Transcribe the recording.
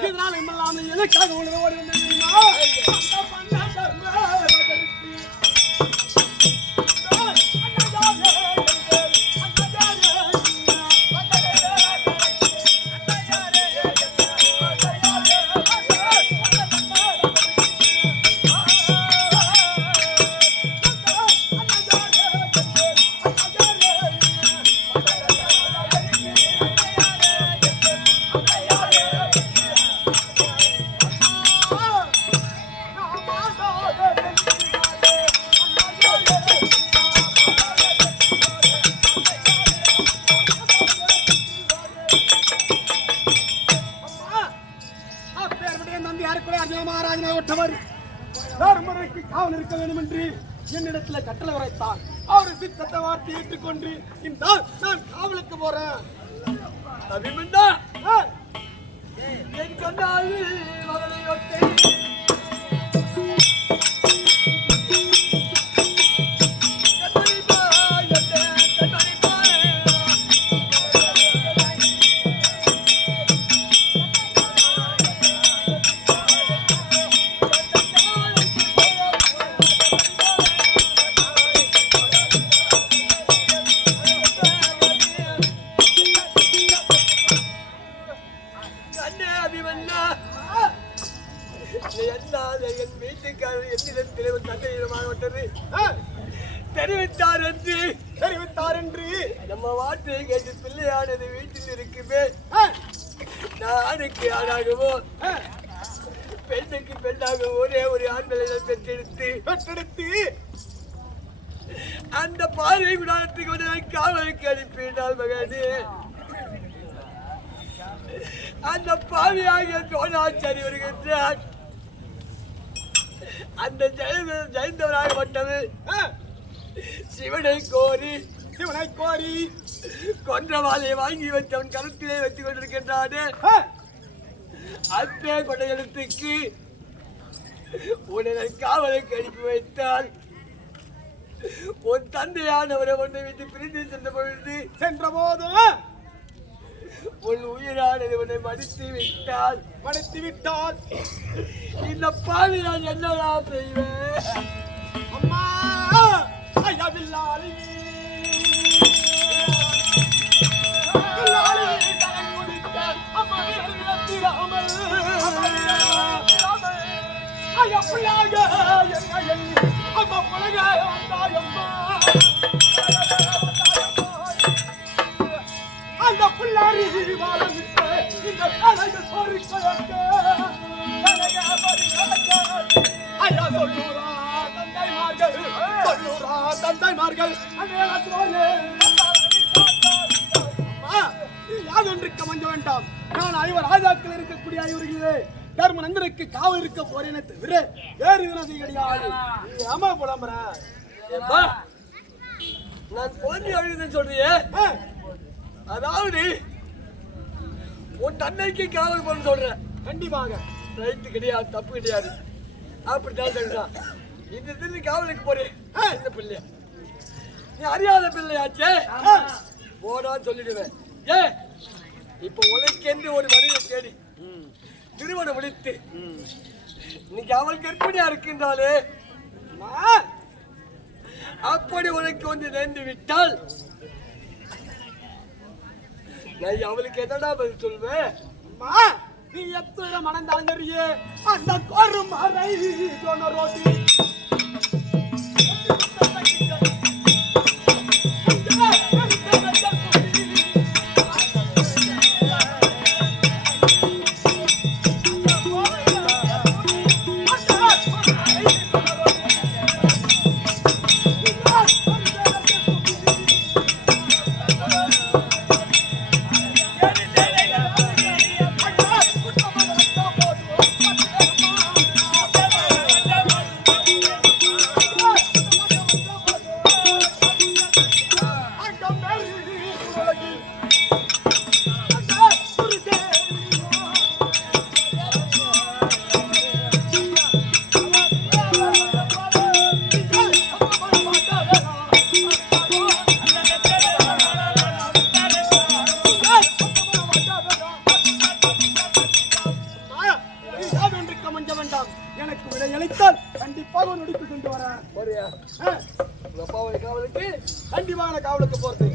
இதனால் இல்லாமல் எதுக்காக உங்களை ஓடி வந்தேன் அப்பேற்பட்ட என் அர்ஜுன மகாராஜனை ஒற்றவர் தர்மரைக்கு காவல் இருக்க வேண்டும் என்று என்னிடத்துல கட்டளை உரைத்தார் அவர் சித்தத்தை வார்த்தை ஏற்றுக்கொண்டு இந்த நான் காவலுக்கு போறேன். அபிமந்தா என் கண்ணால் மகளை ஒட்டை கண்ணே அபிமன்னா என் வீட்டுக்காரர் என்னிடம் ஒரு தந்தையிடமாக விட்டது. ஆ, தெரிவித்தார் என்று தெரிவித்தார் என்று. நம்ம வார்த்தையை கேட்டு பிள்ளையானது வீட்டில் இருக்குமே. ஆ, ஆணுக்கு ஆணாகவோ ஆ, பெண்ணுக்கு பெண்ணாக ஒரே ஒரு ஆண்களை பெற்றெடுத்து பெற்றெடுத்து அந்த பார்வை குணத்துக்கு காவலுக்கு அனுப்பினாள் மகனே. அந்த பாவியாக தோணாச்சாரி வருகின்றார். அந்த ஜெய ஜெயந்தவராக வந்தவர் ஆ, சிவனை கோரி சிவனை கோரி கொன்றவாளை வாங்கி வைத்தவன் கருத்திலே வைத்துக் கொண்டிருக்கின்றானே. அப்பே கொண்ட எழுத்துக்கு உன்னை காவலுக்கு அனுப்பி வைத்தால் உன் தந்தையானவரை உன்னை விட்டு பிரிந்து சென்ற பொழுது சென்ற போது உன் உயிரானது உன்னை மடித்து விட்டால் மடித்து விட்டால் இந்த பாவி நான் என்னடா செய்வேன்? அம்மா ஐயாவில்லாரி அம்மா விரல் ஐயா பிள்ளாக எங்க எண்ணி அம்மா புலக வந்தாயம்மா தந்தைமார்கள் யாதொன்றுக்க மஞ்ச வேண்டாம் நான் ஐவர் ராஜாக்கள் இருக்கக்கூடிய ஐவர்களே தர்ம நந்தனுக்கு காவல் இருக்க போறேனே தவிர வேறு வினதி கிடையாது ஏமா புலம்புற நான் பொண்ணு அழுதுன்னு சொல்றியே. அதாவது உன் தன்னைக்கு காவல் பண்ண சொல்றேன் கண்டிப்பாக. ரைட்டு கிடையாது தப்பு கிடையாது. அப்படித்தான் சொல்றான் இந்த திரு காவலுக்கு போறேன் இந்த பிள்ளை நீ அறியாத பிள்ளையாச்சே? போடான்னு சொல்லிடுவேன். ஏ இப்போ உனக்கென்று ஒரு மனித தேடி. திருமணம் முடித்து இன்னைக்கு அவள் கற்பிணியா இருக்கின்றாளே? அப்படி உனக்கு வந்து நேர்ந்து விட்டால் நான் அவளுக்கு என்னடா பதில் சொல்வேன்? அம்மா, நீ எத்தனை மனம் தெரியே அந்த கொரு மறை ரோட்டி எனக்கு விடையளித்தால் கண்டிப்பாக ஒரு நொடிக்கு கொண்டு வரேன் போறியா? உங்க காவலுக்கு கண்டிப்பாக காவலுக்கு போறது.